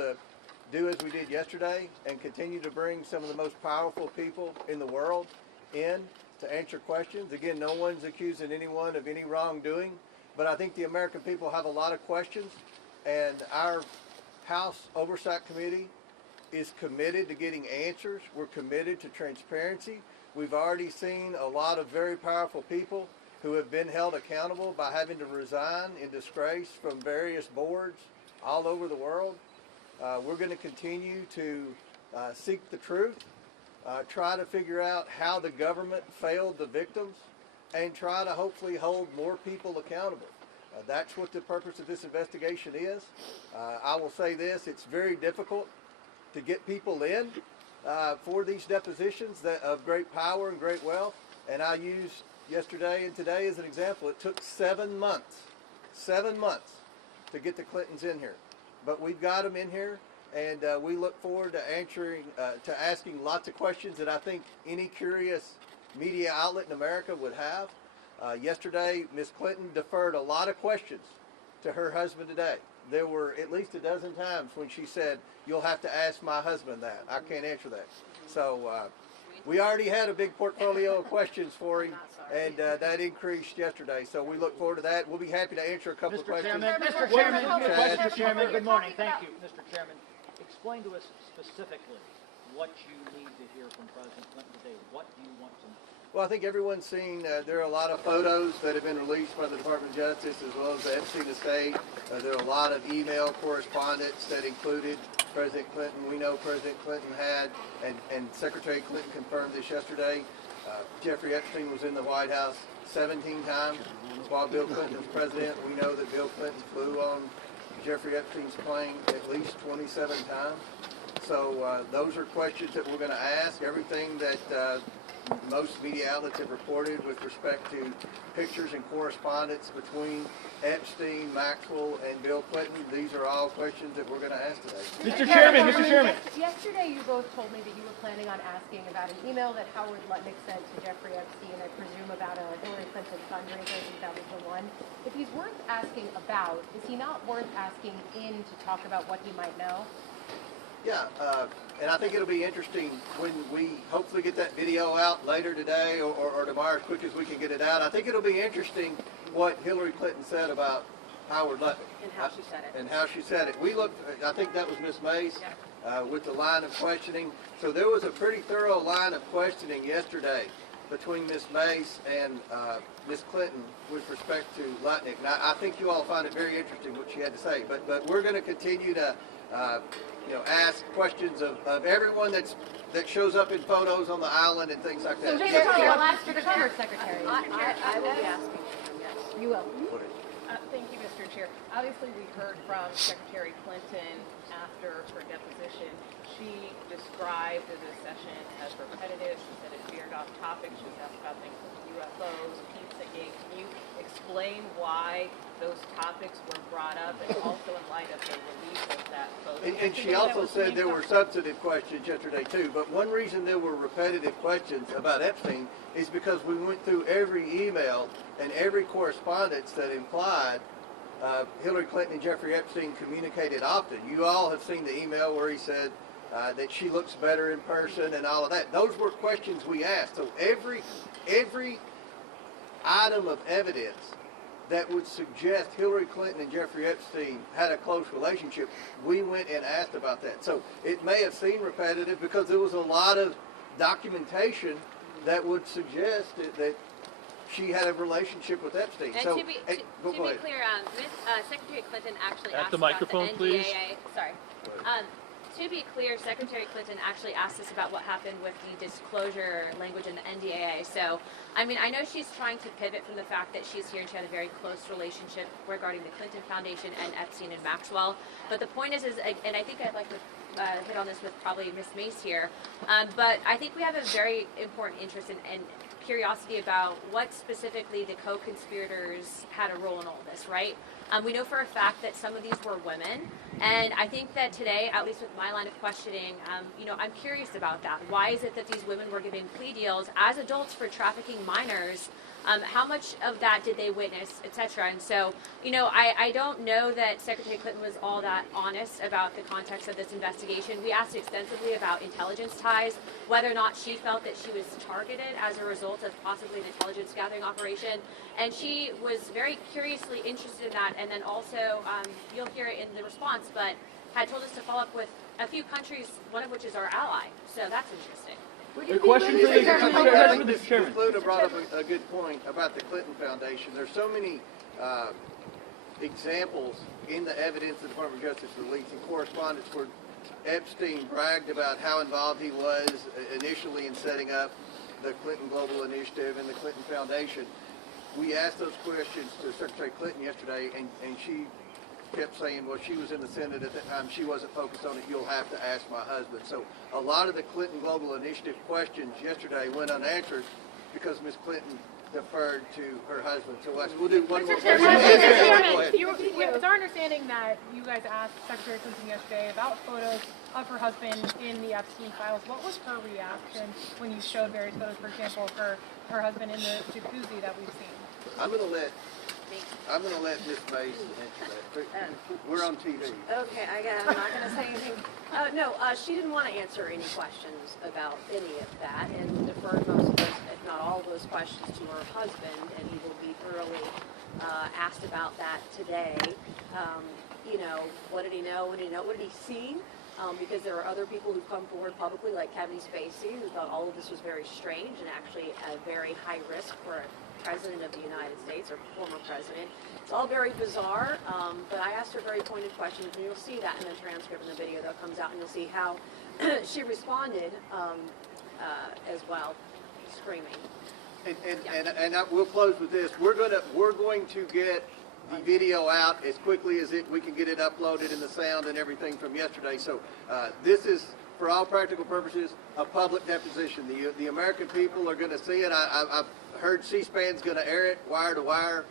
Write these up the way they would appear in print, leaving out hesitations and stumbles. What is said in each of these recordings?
to do as we did yesterday and continue to bring some of the most powerful people in the world in to answer questions. Again, no one's accusing anyone of any wrongdoing, but I think the American people have a lot of questions, and our House Oversight Committee is committed to getting answers. We're committed to transparency. We've already seen a lot of very powerful people who have been held accountable by having to resign in disgrace from various boards all over the world. We're going to continue to seek the truth, try to figure out how the government failed the victims, and try to hopefully hold more people accountable. That's what the purpose of this investigation is. I will say this, it's very difficult to get people in for these depositions of great power and great wealth, and I use yesterday and today as an example. It took 7 months to get the Clintons in here. But we've got them in here, and we look forward to asking lots of questions that I think any curious media outlet in America would have. Yesterday, Ms. Clinton deferred a lot of questions to her husband today. There were at least a dozen times when she said, "You'll have to ask my husband that. I can't answer that." So we already had a big portfolio of questions for him, and that increased yesterday. So we look forward to that. We'll be happy to answer a couple of questions. Mr. Chairman, Mr. Chairman, good morning. Thank you, Mr. Chairman. Explain to us specifically what you need to hear from President Clinton today. What do you want to know? Well, I think everyone's seen there are a lot of photos that have been released by the Department of Justice as well as the Epstein estate. There are a lot of email correspondence that included President Clinton. We know President Clinton had, and Secretary Clinton confirmed this yesterday, Jeffrey Epstein was in the White House 17 times while Bill Clinton was president. We know that Bill Clinton flew on Jeffrey Epstein's plane at least 27 times. So those are questions that we're going to ask. Everything that most media outlets have reported with respect to pictures and correspondence between Epstein, Maxwell, and Bill Clinton, these are all questions that we're going to ask today. Mr. Chairman. Yesterday you both told me that you were planning on asking about an email that Howard Lutnick sent to Jeffrey Epstein, I presume about a Hillary Clinton fundraiser. I think that was the one. If he's worth asking about, is he not worth asking in to talk about what he might know? Yeah, and I think it'll be interesting when we hopefully get that video out later today or tomorrow as quick as we can get it out. I think it'll be interesting what Hillary Clinton said about Howard Lutnick. And how she said it. And how she said it. We looked, I think that was Ms. Mace, with the line of questioning. So there was a pretty thorough line of questioning yesterday between Ms. Mace and Ms. Clinton with respect to Lutnick. And I think you all find it very interesting what she had to say. But we're going to continue to ask questions of everyone that shows up in photos on the island and things like that. So I'll ask for the Commerce Secretary. I will be asking him, yes. You will. Thank you, Mr. Chair. Obviously, we heard from Secretary Clinton after her deposition. She described the session as repetitive. She said it veered off topic. She was asked about things like UFOs, Pizzagate. Can you explain why those topics were brought up, and also in light of the release of that photo? And she also said there were substantive questions yesterday too, but one reason there were repetitive questions about Epstein is because we went through every email and every correspondence that implied Hillary Clinton and Jeffrey Epstein communicated often. You all have seen the email where he said that she looks better in person and all of that. Those were questions we asked. So every item of evidence that would suggest Hillary Clinton and Jeffrey Epstein had a close relationship, we went and asked about that. So it may have seemed repetitive because there was a lot of documentation that would suggest that she had a relationship with Epstein. And so, to be clear, Secretary Clinton actually At asked the microphone, about the NDAA. please. Sorry. To be clear, Secretary Clinton actually asked us about what happened with the disclosure language in the NDAA. So, I mean, I know she's trying to pivot from the fact that she's here and she had a very close relationship regarding the Clinton Foundation and Epstein and Maxwell. But the point is, and I think I'd like to hit on this with probably Ms. Mace here, but I think we have a very important interest and curiosity about what specifically the co-conspirators had a role in all this, right? We know for a fact that some of these were women, and I think that today, at least with my line of questioning, I'm curious about that. Why is it that these women were given plea deals as adults for trafficking minors, How much of that did they witness, etc.? And so, you know, I don't know that Secretary Clinton was all that honest about the context of this investigation. We asked extensively about intelligence ties, whether or not she felt that she was targeted as a result of possibly an intelligence gathering operation. And she was very curiously interested in that. And then also, you'll hear it in the response, but had told us to follow up with a few countries, one of which is our ally. So that's interesting. A question for the chairman. Ms. Cluda brought up a good point about the Clinton Foundation. There's so many examples in the evidence the Department of Justice released in correspondence where Epstein bragged about how involved he was initially in setting up the Clinton Global Initiative and the Clinton Foundation. We asked those questions to Secretary Clinton yesterday, and she kept saying, well, she was in the Senate at that time, she wasn't focused on it, you'll have to ask my husband. So a lot of the Clinton Global Initiative questions yesterday went unanswered because Ms. Clinton deferred to her husband. So we'll do one more question. It's our understanding that you guys asked Secretary Clinton yesterday about photos of her husband in the Epstein files. What was her reaction when you showed various photos, for example, of her husband in the jacuzzi that we've seen? I'm going to let Ms. Mace answer that. We're on TV. Okay, I'm not going to say anything. No, she didn't want to answer any questions about any of that and deferred most of those, if not all of those questions to her husband, and he will be thoroughly asked about that today. You know, what did he know? What did he know? What did he see? Because there are other people who've come forward publicly, like Kevin Spacey, who thought all of this was very strange and actually a very high risk for a president of the United States or former president. It's all very bizarre, but I asked her very pointed questions, and you'll see that in the transcript and the video that comes out, and you'll see how she responded as well, screaming. And we'll close with this. We're going to get the video out as quickly as we can get it uploaded and the sound and everything from yesterday. So this is, for all practical purposes, a public deposition. The American people are going to see it. I've heard C-SPAN's going to air it wire to wire.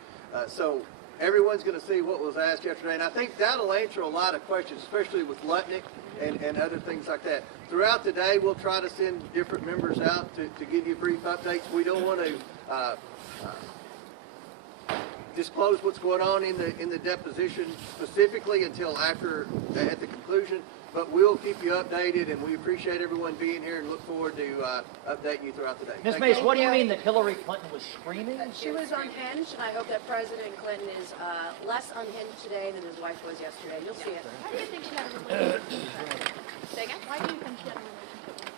So everyone's going to see what was asked yesterday. And I think that'll answer a lot of questions, especially with Lutnick and other things like that. Throughout the day, we'll try to send different members out to give you brief updates. We don't want to disclose what's going on in the deposition specifically until at the conclusion. But we'll keep you updated, and we appreciate everyone being here and look forward to updating you throughout the day. Ms. Mace, what do you mean that Hillary Clinton was screaming? She was unhinged, and I hope that President Clinton is less unhinged today than his wife was yesterday. You'll see it. Why do you think she had a relationship? Say again? Why do you think she had a relationship?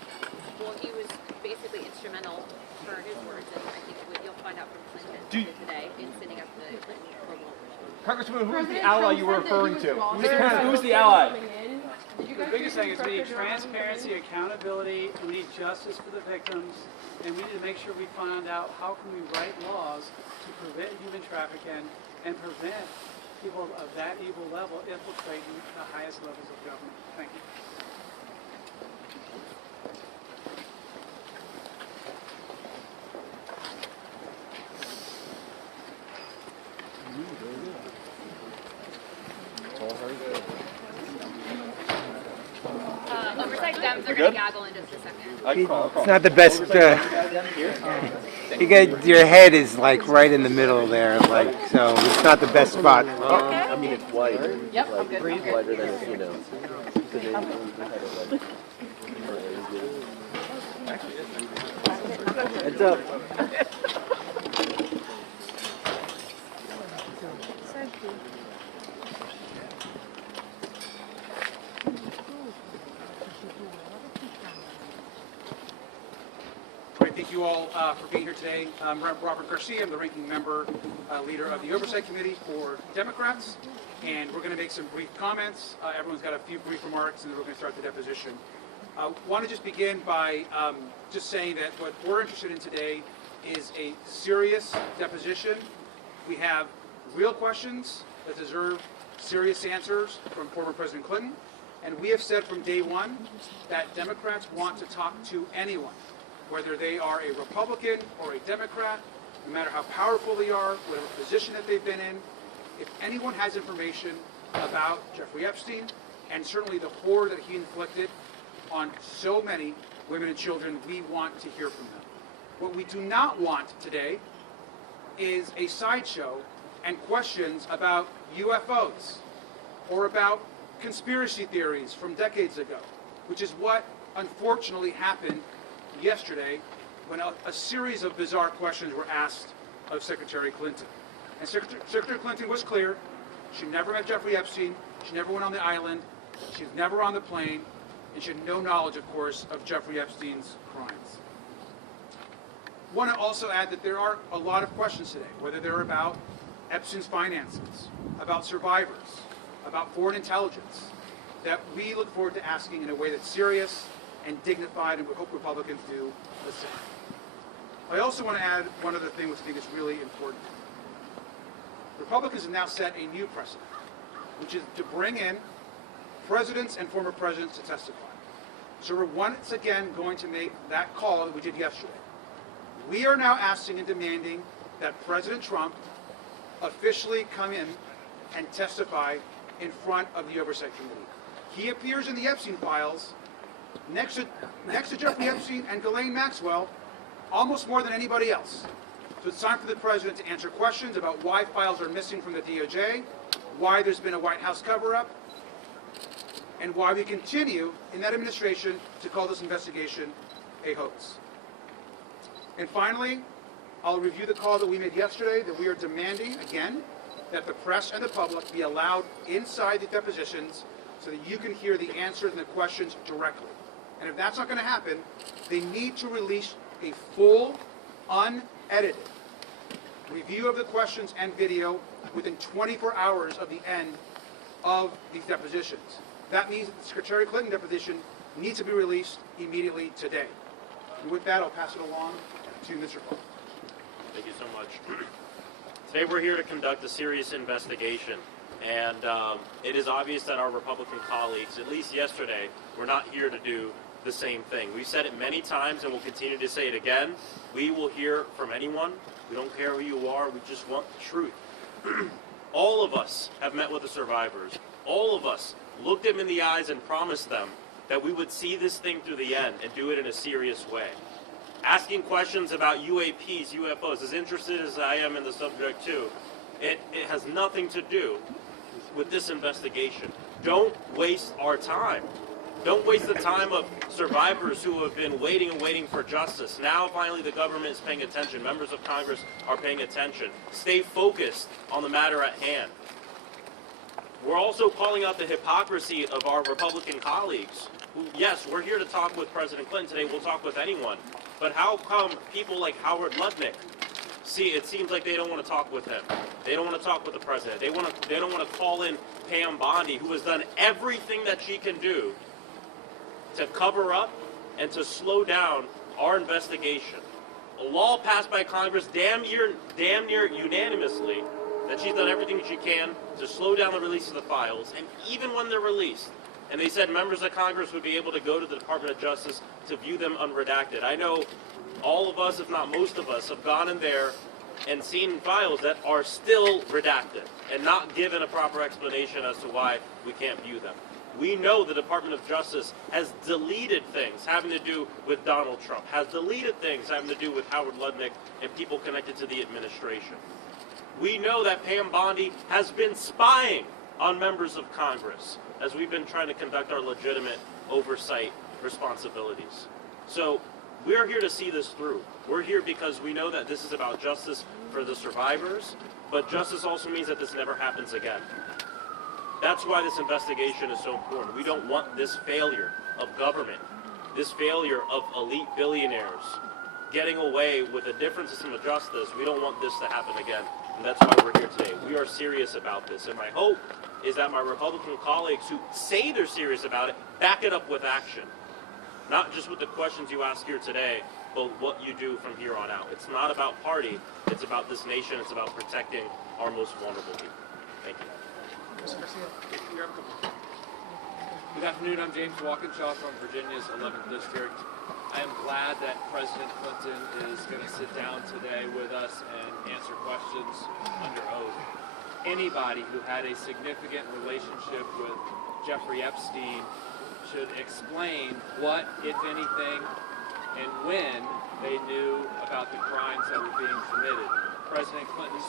Well, he was basically instrumental, for his words, and I think you'll find out from Clinton today in setting up the Clinton program. Congressman, who's the ally you were referring to? Who's the ally? The biggest thing is we need transparency, accountability, and we need justice for the victims, and we need to make sure we find out how can we write laws to prevent human trafficking and prevent people of that evil level infiltrating the highest levels of government. Thank you. Oversight Dems are going to gaggle in just a second. It's not the best. You get your head is like right in the middle there, like so. It's not the best spot. I mean, it's white. Yep, I'm good. Wider than it's, you know. Heads up. Thank you all for being here today. I'm Robert Garcia. I'm the ranking member, leader of the Oversight Committee for Democrats, and we're going to make some brief comments. Everyone's got a few brief remarks, and then we're going to start the deposition. I want to just begin by just saying that what we're interested in today is a serious deposition. We have real questions that deserve serious answers from former President Clinton, and we have said from day one that Democrats want to talk to anyone, whether they are a Republican or a Democrat, no matter how powerful they are, whatever position that they've been in. If anyone has information about Jeffrey Epstein, and certainly the horror that he inflicted on so many women and children, we want to hear from them. What we do not want today is a sideshow and questions about UFOs or about conspiracy theories from decades ago, which is what unfortunately happened yesterday when a series of bizarre questions were asked of Secretary Clinton. And Secretary Clinton was clear. She never met Jeffrey Epstein. She never went on the island. She was never on the plane. And she had no knowledge, of course, of Jeffrey Epstein's crimes. I want to also add that there are a lot of questions today, whether they're about Epstein's finances, about survivors, about foreign intelligence, that we look forward to asking in a way that's serious and dignified, and we hope Republicans do the same. I also want to add one other thing which I think is really important. Republicans have now set a new precedent, which is to bring in presidents and former presidents to testify. So we're once again going to make that call that we did yesterday. We are now asking and demanding that President Trump officially come in and testify in front of the Oversight Committee. He appears in the Epstein files next to Jeffrey Epstein and Ghislaine Maxwell almost more than anybody else. So it's time for the President to answer questions about why files are missing from the DOJ, why there's been a White House cover-up, and why we continue in that administration to call this investigation a hoax. And finally, I'll review the call that we made yesterday that we are demanding, again, that the press and the public be allowed inside the depositions so that you can hear the answers and the questions directly. And if that's not going to happen, they need to release a full, unedited review of the questions and video within 24 hours of the end of these depositions. That means that the Secretary Clinton deposition needs to be released immediately today. And with that, I'll pass it along to Mr. Paul. Thank you so much. Today we're here to conduct a serious investigation, and it is obvious that our Republican colleagues, at least yesterday, were not here to do the same thing. We've said it many times and we'll continue to say it again. We will hear from anyone. We don't care who you are. We just want the truth. All of us have met with the survivors. All of us looked them in the eyes and promised them that we would see this thing through the end and do it in a serious way. Asking questions about UAPs, UFOs, as interested as I am in the subject too, it has nothing to do with this investigation. Don't waste our time. Don't waste the time of survivors who have been waiting and waiting for justice. Now finally the government is paying attention. Members of Congress are paying attention. Stay focused on the matter at hand. We're also calling out the hypocrisy of our Republican colleagues. Who, yes, we're here to talk with President Clinton today. We'll talk with anyone. But how come people like Howard Lutnick, see, it seems like they don't want to talk with him. They don't want to talk with the president. They don't want to call in Pam Bondi, who has done everything that she can do to cover up and to slow down our investigation. A law passed by Congress damn near unanimously that she's done everything she can to slow down the release of the files, and even when they're released, and they said members of Congress would be able to go to the Department of Justice to view them unredacted. I know all of us, if not most of us, have gone in there and seen files that are still redacted and not given a proper explanation as to why we can't view them. We know the Department of Justice has deleted things having to do with Donald Trump, has deleted things having to do with Howard Lutnick and people connected to the administration. We know that Pam Bondi has been spying on members of Congress as we've been trying to conduct our legitimate oversight responsibilities. So we're here to see this through. We're here because we know that this is about justice for the survivors, but justice also means that this never happens again. That's why this investigation is so important. We don't want this failure of government, this failure of elite billionaires getting away with a different system of justice. We don't want this to happen again. And that's why we're here today. We are serious about this. And my hope is that my Republican colleagues who say they're serious about it, back it up with action. Not just with the questions you ask here today, but what you do from here on out. It's not about party. It's about this nation. It's about protecting our most vulnerable people. Thank you. Good afternoon, I'm James Walkinshaw from Virginia's 11th District. I am glad that President Clinton is going to sit down today with us and answer questions under oath. Anybody who had a significant relationship with Jeffrey Epstein should explain what, if anything, and when they knew about the crimes that were being committed. President Clinton's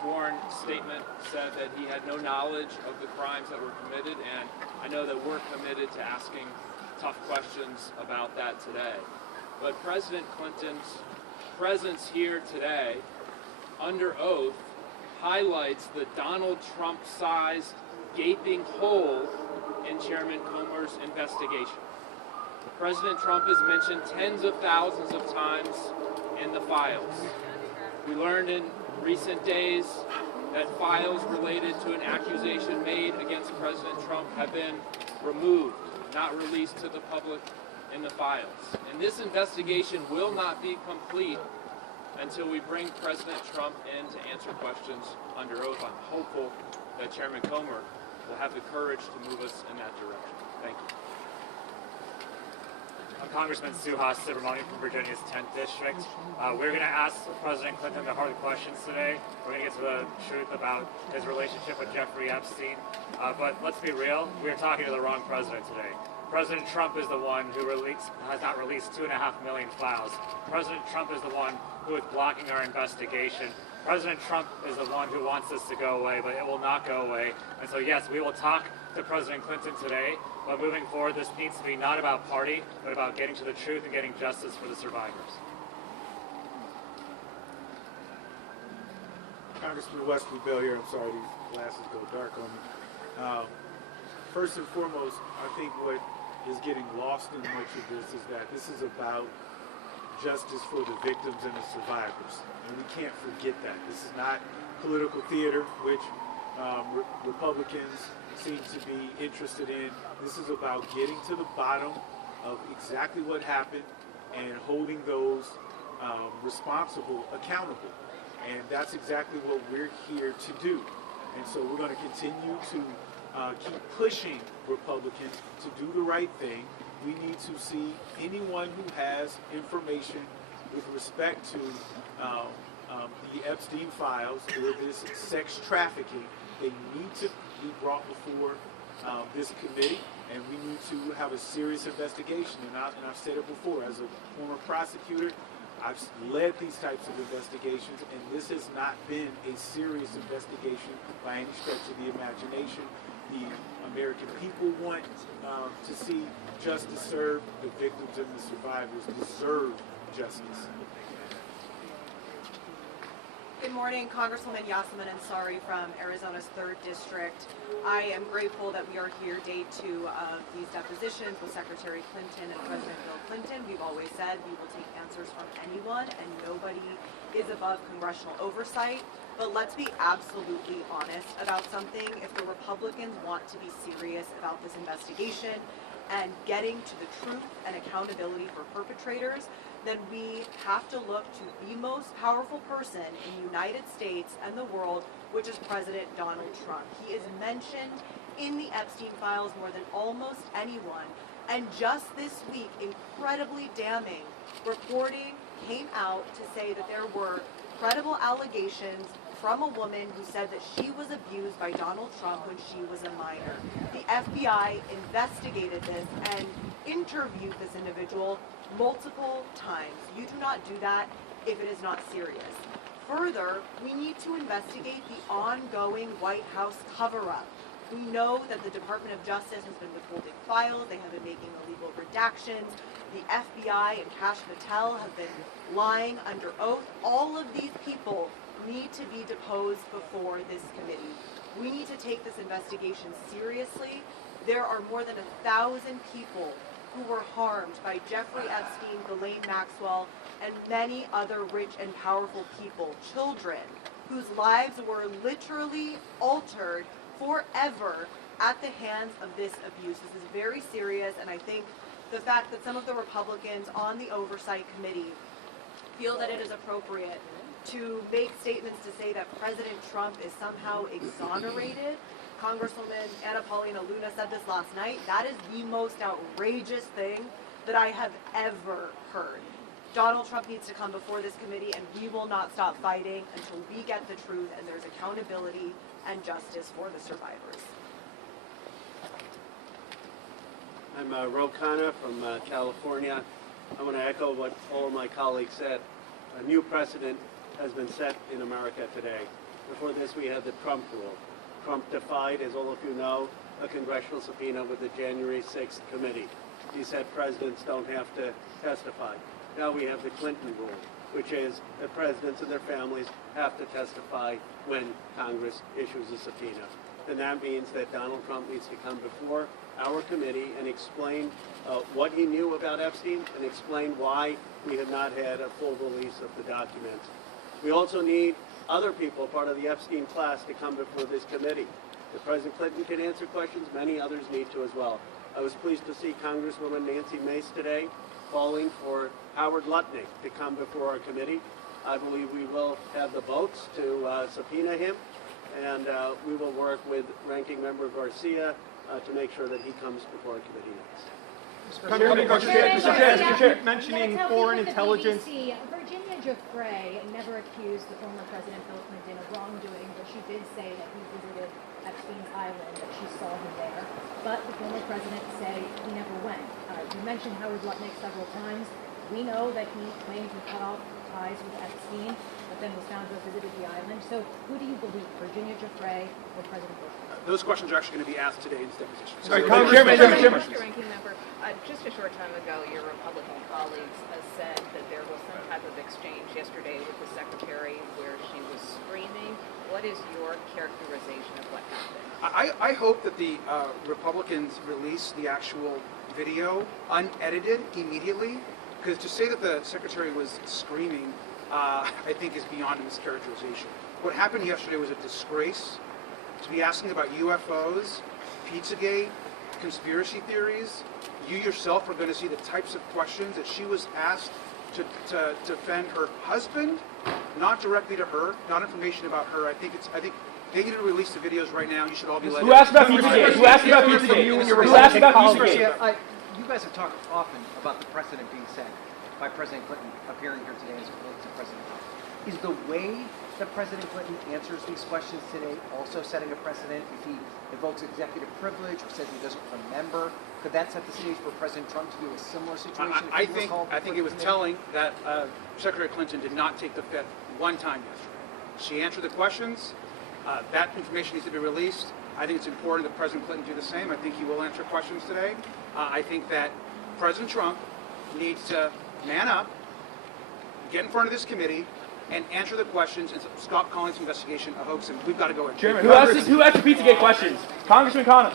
sworn statement said that he had no knowledge of the crimes that were committed, and I know that we're committed to asking tough questions about that today. But President Clinton's presence here today, under oath, highlights the Donald Trump-sized gaping hole in Chairman Comer's investigation. President Trump is mentioned tens of thousands of times in the files. We learned in recent days that files related to an accusation made against President Trump have been removed, not released to the public in the files. And this investigation will not be complete until we bring President Trump in to answer questions under oath. I'm hopeful that Chairman Comer will have the courage to move us in that direction. Thank you. I'm Congressman Suhas Subramanian from Virginia's 10th District. We're going to ask President Clinton the hard questions today. We're going to get to the truth about his relationship with Jeffrey Epstein. But let's be real, we're talking to the wrong president today. President Trump is the one who has not released 2.5 million files. President Trump is the one who is blocking our investigation. President Trump is the one who wants this to go away, but it will not go away. And so yes, we will talk to President Clinton today, but moving forward, this needs to be not about party, but about getting to the truth and getting justice for the survivors. Congressman Wesley Bell here. I'm sorry, these glasses go dark on me. First and foremost, I think what is getting lost in much of this is that this is about justice for the victims and the survivors. And we can't forget that. This is not political theater, which Republicans seem to be interested in. This is about getting to the bottom of exactly what happened and holding those responsible accountable. And that's exactly what we're here to do. And so we're going to continue to keep pushing Republicans to do the right thing. We need to see anyone who has information with respect to the Epstein files or this sex trafficking. They need to be brought before this committee, and we need to have a serious investigation. And I've said it before, as a former prosecutor, I've led these types of investigations, and this has not been a serious investigation by any stretch of the imagination. The American people want to see justice served. The victims and the survivors deserve justice. Good morning, Congresswoman Yasmin Ansari from Arizona's 3rd District. I am grateful that we are here day 2 of these depositions with Secretary Clinton and President Bill Clinton. We've always said we will take answers from anyone and nobody is above congressional oversight. But let's be absolutely honest about something. If the Republicans want to be serious about this investigation and getting to the truth and accountability for perpetrators, then we have to look to the most powerful person in the United States and the world, which is President Donald Trump. He is mentioned in the Epstein files more than almost anyone. And just this week, incredibly damning reporting came out to say that there were credible allegations from a woman who said that she was abused by Donald Trump when she was a minor. The FBI investigated this and interviewed this individual multiple times. You do not do that if it is not serious. Further, we need to investigate the ongoing White House cover-up. We know that the Department of Justice has been withholding files, they have been making illegal redactions, the FBI and Kash Patel have been lying under oath. All of these people need to be deposed before this committee. We need to take this investigation seriously. There are more than 1,000 people who were harmed by Jeffrey Epstein, Ghislaine Maxwell, and many other rich and powerful people, children, whose lives were literally altered forever at the hands of this abuse. This is very serious, and I think the fact that some of the Republicans on the Oversight Committee feel that it is appropriate to make statements to say that President Trump is somehow exonerated. Congresswoman Anna Paulina Luna said this last night. That is the most outrageous thing that I have ever heard. Donald Trump needs to come before this committee, and we will not stop fighting until we get the truth and there's accountability and justice for the survivors. I'm Ro Khanna from California. I want to echo what all of my colleagues said. A new precedent has been set in America today. Before this, we had the Trump rule. Trump defied, as all of you know, a congressional subpoena with the January 6th committee. He said presidents don't have to testify. Now we have the Clinton rule, which is that presidents and their families have to testify when Congress issues a subpoena. And that means that Donald Trump needs to come before our committee and explain what he knew about Epstein and explain why we have not had a full release of the documents. We also need other people, part of the Epstein class, to come before this committee. If President Clinton can answer questions, many others need to as well. I was pleased to see Congresswoman Nancy Mace today calling for Howard Lutnick to come before our committee. I believe we will have the votes to subpoena him, and we will work with Ranking Member Garcia to make sure that he comes before our committee next. Mr. Chair, mentioning foreign intelligence. Virginia Giuffre never accused the former President Bill Clinton of wrongdoing, but she did say that he visited Epstein's Island, that she saw him there. But the former president said he never went. You mentioned Howard Lutnick several times. We know that he claimed he cut off ties with Epstein, but then was found to have visited the island. So who do you believe, Virginia Giuffre or President Bush? Those questions are actually going to be asked today in this deposition. Mr. Ranking Member, just a short time ago, your Republican colleagues said that there was some type of exchange yesterday with the Secretary where she was screaming. What is your characterization of what happened? I hope that the Republicans release the actual video unedited immediately, because to say that the Secretary was screaming, I think is beyond a mischaracterization. What happened yesterday was a disgrace. To be asking about UFOs, Pizzagate, conspiracy theories, you yourself are going to see the types of questions that she was asked to defend her husband, not directly to her, not information about her. I think they need to release the videos right now. You should all be letting. Who asked about Pizzagate? Who asked about Pizzagate? Who asked about Pizzagate? You guys have talked often about the precedent being set by President Clinton appearing here today as opposed to President Trump. Is the way that President Clinton answers these questions today also setting a precedent? If he invokes executive privilege or says he doesn't remember, could that set the stage for President Trump to do a similar situation? I think it was telling that Secretary Clinton did not take the fifth one time yesterday. She answered the questions. That information needs to be released. I think it's important that President Clinton do the same. I think he will answer questions today. I think that President Trump needs to man up, get in front of this committee, and answer the questions and stop calling this investigation a hoax. And we've got to go in. Chairman, who asked the Pizzagate questions? Congressman Connor.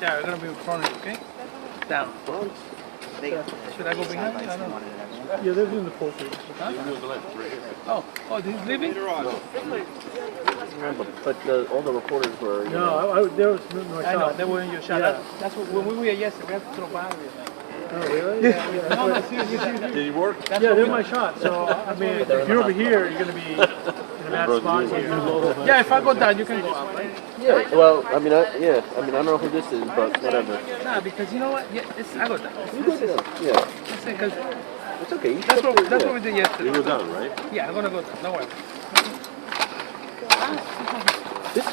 Yeah, we're gonna be in front of you, okay? Down. Should I go behind you? I don't know. Yeah, they're doing the pulpit. Huh? Oh, he's leaving? But all the reporters were. No, there was no shot. I know, they were in your shot. Yeah. That's what, when we were here yesterday, we have to throw boundaries. Oh, really? Yeah. No, seriously. Did he work? Yeah, they're my shot. So, I mean, if you're over here, you're going to be in a bad spot. So Yeah, if I go down, you can go out, right? Yeah. Well, I don't know who this is, but whatever. Nah, because you know what? Yeah, I go down. You go down. Yeah. Because it's okay. That's what we did yesterday. You go down, right? Yeah, I'm gonna go down. Don't worry. This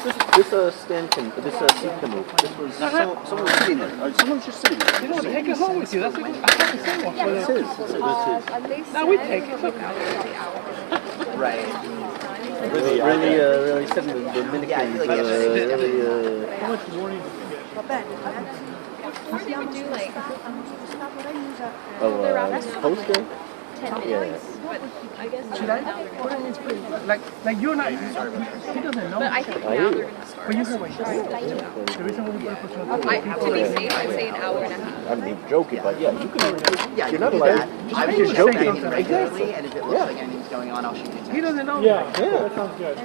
stand can, this seat can move. This was someone sitting there. Someone's just sitting there. You know, take it home with you. That's what I haven't seen one. This is. Now we take it. Look. Right. Really setting the Dominicans. How much warning did you get? Before they would do like Poster? 10 minutes, Yeah. but I guess Should I? What I mean is pretty like you're not. He doesn't know. But I think now they're going to start. But you heard what he said. The reason why we put it To be safe, I'd say an hour and a half. I mean, joking, but yeah, you can. Yeah, you're not allowed. I was You're just joking. saying regularly, and if it looks like anything's going on, I'll shoot you. He doesn't know. Yeah, that sounds good.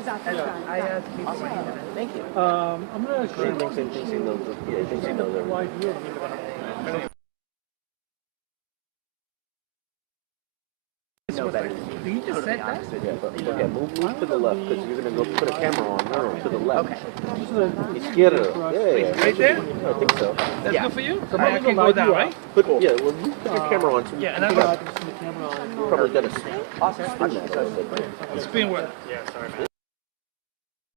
I asked people. Thank you. I'm going to He thinks he knows. Yeah, he thinks he knows everything. why you have No better. He just said Yeah, but okay, move to the left because you're gonna go put a camera on. No, to the left. Okay. Izquierda. Yeah. Right there? I think so. That's good for you? I can go down, right? Well, you put your camera on. So yeah, and I got you probably got to spin that. spin what? Yeah, sorry, man.